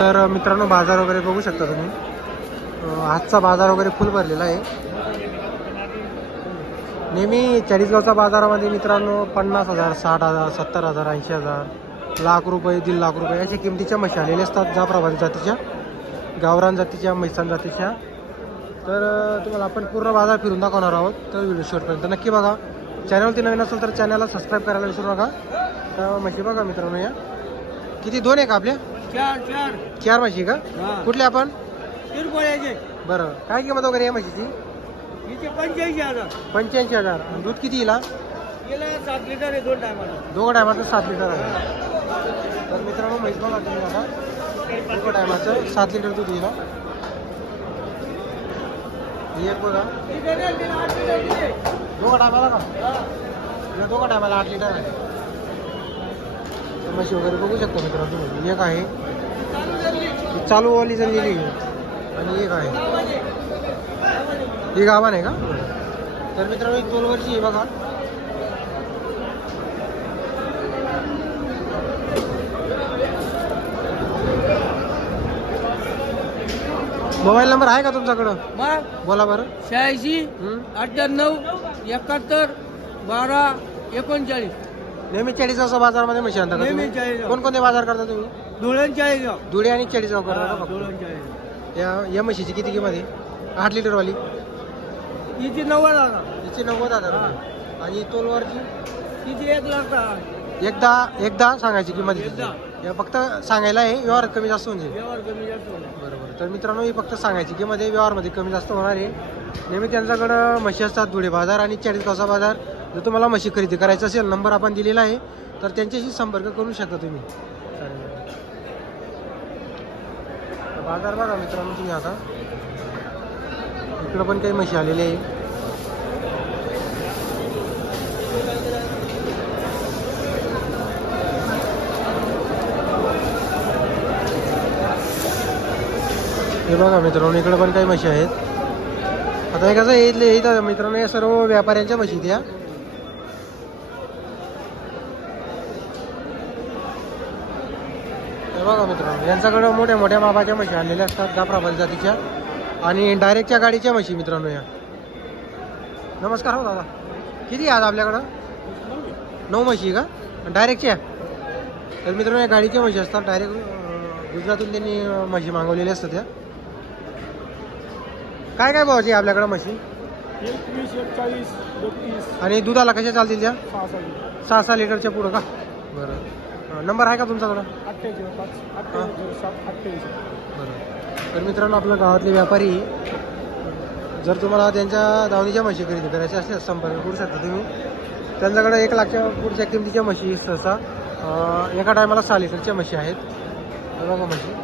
तर मित्रांनो बाजार वगैरे बघू शकता तुम्ही, आजचा बाजार वगैरे फुल भरलेला आहे. नेहमी चाळीसगावच्या बाजारामध्ये मित्रांनो 50,000, 60,000, 70,000, 80,000, लाख रुपये, 1.5 लाख रुपये अशा किमतीच्या म्हशी आलेल्या असतात जाफराबादी जातीच्या, गावरान जातीच्या, म्हैसान जातीच्या. तर तुम्हाला आपण पूर्ण बाजार फिरून दाखवणार आहोत. तर व्हिडिओ शेवटपर्यंत नक्की बघा. चॅनलवरती नवीन असेल तर चॅनलला सबस्क्राईब करायला विसरू नका. तर म्हशी बघा मित्रांनो, या किती, 2 आहे का आपल्या? 4 म्हशी का? कुठल्या आपण? बरं, काय किंमत वगैरे या म्हशीची? 85,000. दूध किती येईल? 7 लिटर आहे 2 टायमाला. 2 टायमाचं 7 लिटर आहे. तर मित्रांनो म्हैस बघा तुम्ही आता, 2 टायमाचं 7 लिटर दूध येईल. एक बघा 2 टायमाला का? 2 टायमाला 8 लिटर आहे. म्हशी वगैरे बघू शकता मित्रांनो तुम्ही. एक आहे चालू वाली झालेली आणि एक आहे ही गावान आहे का? तर मित्रांनो 2 वर्षी आहे बघा. मोबाईल नंबर आहे का तुमच्याकडं? बोला बरं. 86 98 71 12 39. नेहमी चाळीसगाव बाजारामध्ये म्हशी आणता का तुम्ही? कोणकोणते बाजार करता तुम्ही? धुळे आणि चाळीसगाव करता. या म्हशीची किती किंमत आहे? 8 लिटर वाली हिची 90,000. हिची 90,000 आणि तोलवरची हिची 1 लाख. एकदा सांगायची किंमत या फक्त सांगायला आहे, व्यवहार कमी जास्त होऊन जाईल. बरोबर. तर मित्रांनो ही फक्त सांगायची किंमत आहे, व्यवहारमध्ये कमी जास्त होणार आहे. नेहमी त्यांच्याकडं म्हशी असतात धुळे बाजार आणि चाळीसगावचा बाजार. जर तुम्हाला म्हशी खरेदी करायची असेल, नंबर आपण दिलेला आहे, तर त्यांच्याशी संपर्क करू शकता तुम्ही. बाजार बघा मित्रांनो तुम्ही आता, इकडं पण काही म्हशी आलेले आहे. हे बघा मित्रांनो इकडे पण काही म्हशी आहेत. आता हे कसं इथं मित्रांनो या सर्व व्यापाऱ्यांच्या म्हशी त्या. हे बघा मित्रांनो यांच्याकडे मोठ्या मोठ्या मापाच्या म्हशी आणलेल्या असतात जाफराबादी जातीच्या आणि डायरेक्टच्या गाडीच्या म्हशी मित्रांनो या. नमस्कार हो दादा, किती आज आपल्याकडं? 9 म्हशी का डायरेक्टच्या? तर मित्रांनो या गाडीच्या म्हशी असतात, डायरेक्ट गुजरातून त्यांनी म्हशी मागवलेल्या असतात त्या. काय काय भावाची आपल्याकडं म्हशी? 21, 41, 32. आणि दुधाला कशा चालतील त्या? 6 लिटरच्या पुढं का? बरं. नंबर आहे का तुमच्याकडं? 88 बरं. तर मित्रांनो आपल्या गावातले व्यापारी, जर तुम्हाला त्यांच्या दावणीच्या म्हशी खरेदी करायच्या असल्यास संपर्क करू शकता तुम्ही. त्यांच्याकडे 1 लाखच्या पुढच्या किमतीच्या म्हशी सहसा एका टायमाला 6 लिटरच्या म्हशी आहेत. बघा म्हशी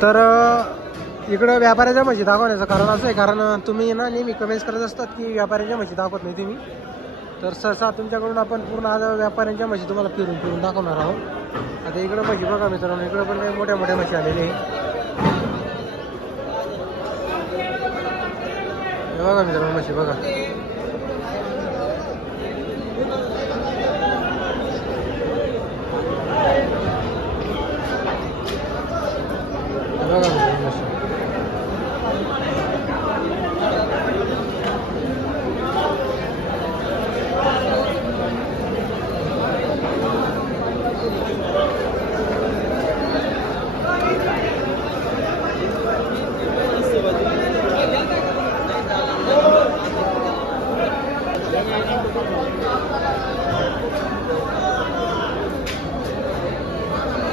तर इकडं व्यापाऱ्याच्या म्हशी दाखवण्याचं कारण असं आहे, कारण तुम्ही ना नेहमी कमेंट्स करत असतात की व्यापाऱ्यांच्या म्हशी दाखवत नाही तुम्ही. तर सहसा तुमच्याकडून आपण पूर्ण आज व्यापाऱ्यांच्या म्हशी तुम्हाला फिरून दाखवणार आहोत. आता इकडं म्हशी बघा मित्रांनो, इकडं पण काही मोठ्या मोठ्या म्हशी आलेल्या आहे. बघा मित्रांनो म्हशी बघा. बघा मित्रांनो म्हशी.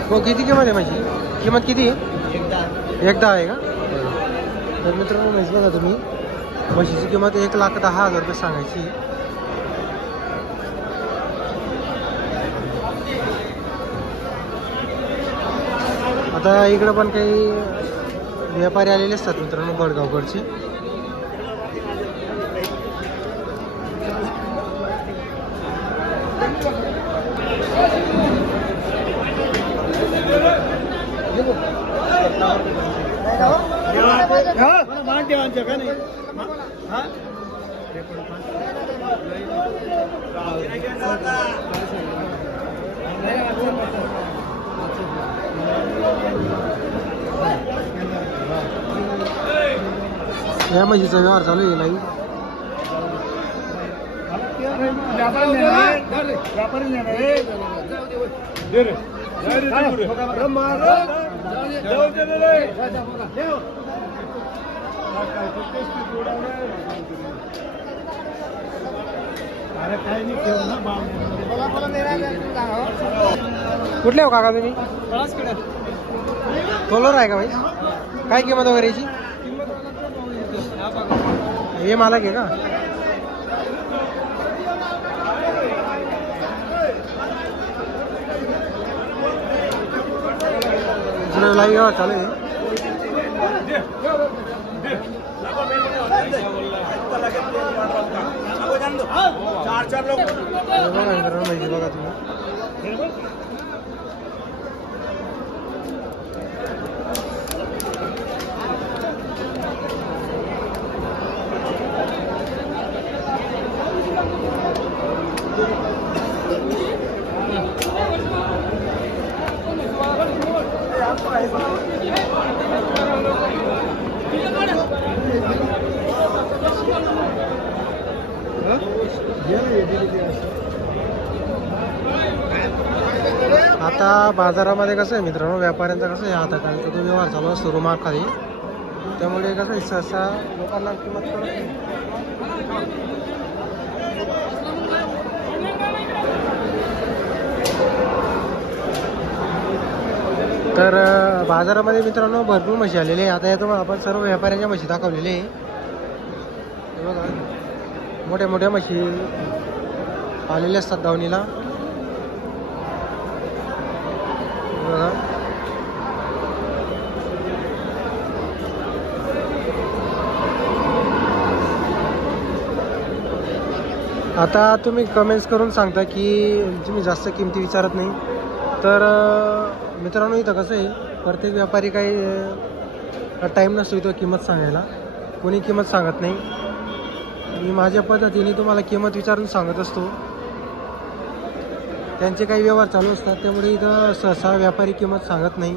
हो किती किंमत आहे माझी? किंमत किती आहे? एकदा आहे का? तर मित्रांनो म्हैस बघा तुम्ही, म्हशीची किंमत 1,10,000 रुपये सांगायची. आता इकडं पण काही व्यापारी आलेले असतात मित्रांनो बडगावकडचे. या म्हशीचा व्यवहार चालू आहे नाही. कुठले हो काका तुम्ही? कोलोर आहे का भाई? काय किंमत वगैरे याची? हे मालक आहे का? लाईव्ह चालू आहे. माहिती बघा तुम्ही. आता बाजारामध्ये कसं आहे मित्रांनो, व्यापाऱ्यांचा कसं आहे हाताखाली तो व्यवहार चालू असतो रुमाखाली, त्यामुळे कसं आहे सहसा लोकांना किंमत कळत नाही. तर बाजारामध्ये मित्रांनो भरपूर म्हशी आलेले आहे. आता येतो आपण सर्व व्यापाऱ्यांच्या म्हशी दाखवलेले आहे. हे बघा मोठ्या मोठ्या म्हशी आलेल्या असतात दावणीला. बघा आता तुम्ही कमेंट्स करून सांगता की तुम्ही जास्त किमती विचारत नाही. तर मित्रांनो इथं कसं आहे, प्रत्येक व्यापारी काही टाईम नसतो इथं किंमत सांगायला, कोणी किंमत सांगत नाही. मी माझ्या पद्धतीने तुम्हाला किंमत विचारून सांगत असतो. त्यांचे काही व्यवहार चालू असतात, त्यामुळे इथं सहसा व्यापारी किंमत सांगत नाही.